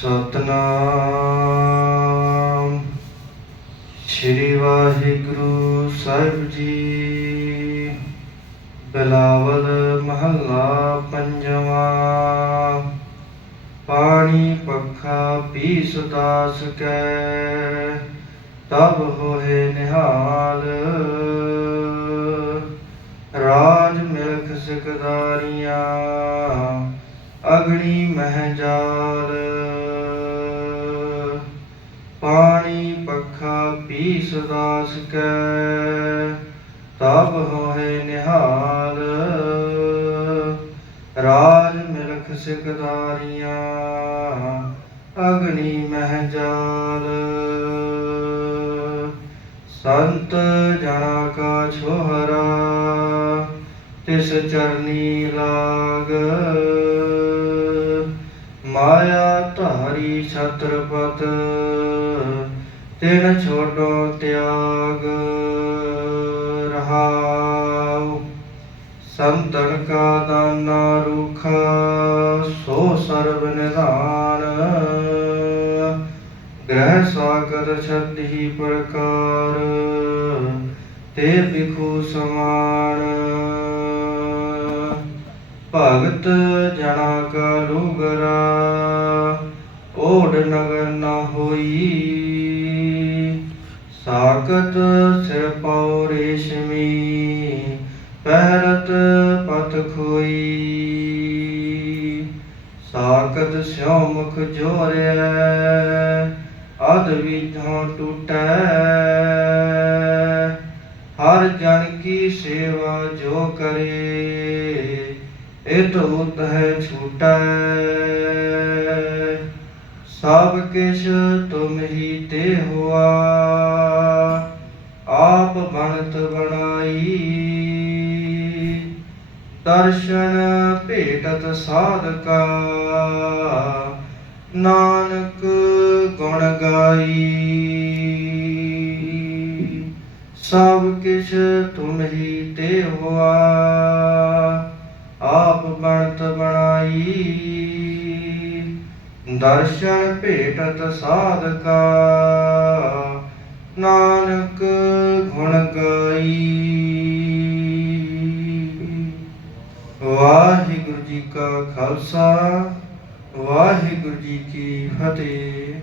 ਸਤਨਾਮ। ਸ੍ਰੀ ਵਾਹਿਗੁਰੂ ਸਾਹਿਬ ਜੀ, ਬਿਲਾਵਲ ਮਹੱਲਾ ਪੰਜਵਾਂ। ਪਾਣੀ ਪੱਖਾ ਪੀ ਸਦਾ ਕੈ, ਤਬ ਹੋਏ ਨਿਹਾਲ। ਰਾਜ ਮਿਲਖ ਸਕਦਾਰੀਆਂ, ਅਗਣੀ ਮਹਿ ਜਾਲ। ਪਾਣੀ ਪੱਖਾ ਪੀਸ ਦਾਸ ਕੈ, ਤਬ ਹੋਏ ਨਿਹਾਲ। ਰਾਜ ਮਿਲਖ ਸਿਕਦਾਰੀਆਂ, ਅਗਨੀ ਮਹਿ ਜਾਲ। ਸੰਤ ਜਣਾ ਕਾ ਛੋਹਰਾ, ਤਿਸ ਚਰਨੀ ਲਾਗ। ਮਾਇਆ ਧਾਰੀ ਛਤਰਪਤ ਤਿਨ ਛੋਡੋ ਤਿਆਗ ਰਹਾਉ। ਸੰਤਨ ਕਾ ਦਾਨਾ ਰੁਖ, ਸੋ ਸਰਬ ਨਿਧਾਨ। ਗ੍ਰਹਿ ਸਾਗਰ ਛੱਡੀ ਪ੍ਰਕਾਰ, ਤੇ ਬਿਖੂ ਸਮਾਨ। ਭਗਤ ਜਨਾ ਕਾ ਲੁਗਰਾ ਓੜ ਨਗਰ ਨਾ ਹੋਈ। ਸਾਕਤ ਸਿਰ ਪਾਉ ਰੇਸ਼ਮੀ, ਪਹਿਰਤ ਪਤ ਖੋਈ। ਸਾਕਤ ਸਿਉ ਮੁਖ ਜੋਰਿਆ ਅਦ ਵਿਧਾਂ ਟੂਟੈ। ਹਰ ਜਨ ਕੀ ਸੇਵਾ ਜੋ ਕਰੇ, ਇਤ ਉਤ ਹੈ ਛੂਟੈ। ਸਭ ਕਿਛ ਤੁਮ ਹੀ ਤੇ ਹੋਆ। ਆਪ ਬਣਤ ਬਣਾਈ। ਦਰਸ਼ਨ ਭੇਟਤ ਸਾਧਕਾ। ਨਾਨਕ ਗੁਣ ਗਾਈ। ਸਭ ਕਿਛ ਤੁਮ ਹੀ ਤੇ ਹੋਆ। ਆਪ ਬਣਤ ਬਣਾਈ। ਦਰਸ਼ਨ ਭੇਟਤ ਸਾਧਕਾ ਨਾਨਕ ਗੁਣ ਗਾਈ। ਵਾਹਿਗੁਰੂ ਜੀ ਕਾ ਖਾਲਸਾ ਵਾਹਿਗੁਰੂ ਜੀ ਕੀ ਫਤਿਹ।